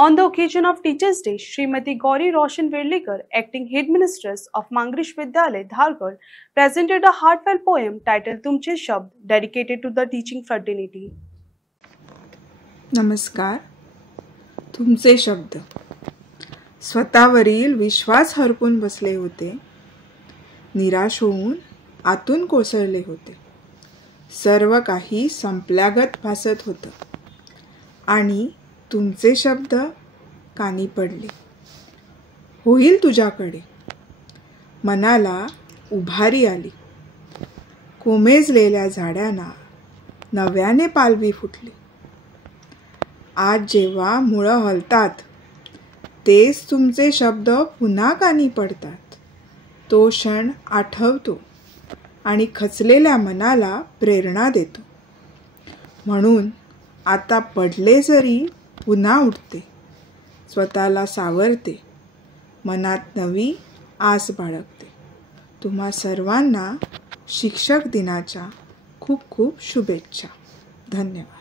On the occasion of Teachers' Day, Srimati Gauri Roshan Verlikar, acting headmistress of Mangrish Vidyalay, Dharwad, presented a heartfelt poem titled Tumche Shabd, dedicated to the teaching fraternity. नमस्कार. तुमचे शब्द. स्वतःवरील विश्वास हरपून बसले होते. निराश होऊन आतून कोसळले होते. सर्व काही संपल्यागत भासत होतं आणि तुमचे शब्द कानी पडले. होईल तुझ्याकडे. मनाला उभारी आली. कोमेजलेल्या झाडांना नव्याने पालवी फुटली. आज जेव्हा मुळं हलतात तेच तुमचे शब्द पुन्हा कानी पडतात. तो क्षण आठवतो आणि खचलेल्या मनाला प्रेरणा देतो. म्हणून आता पडले जरी पुन्हा उठते. स्वतःला सावरते. मनात नवी आस बाळगते. तुम्हा सर्वांना शिक्षक दिनाच्या खूप खूप शुभेच्छा. धन्यवाद.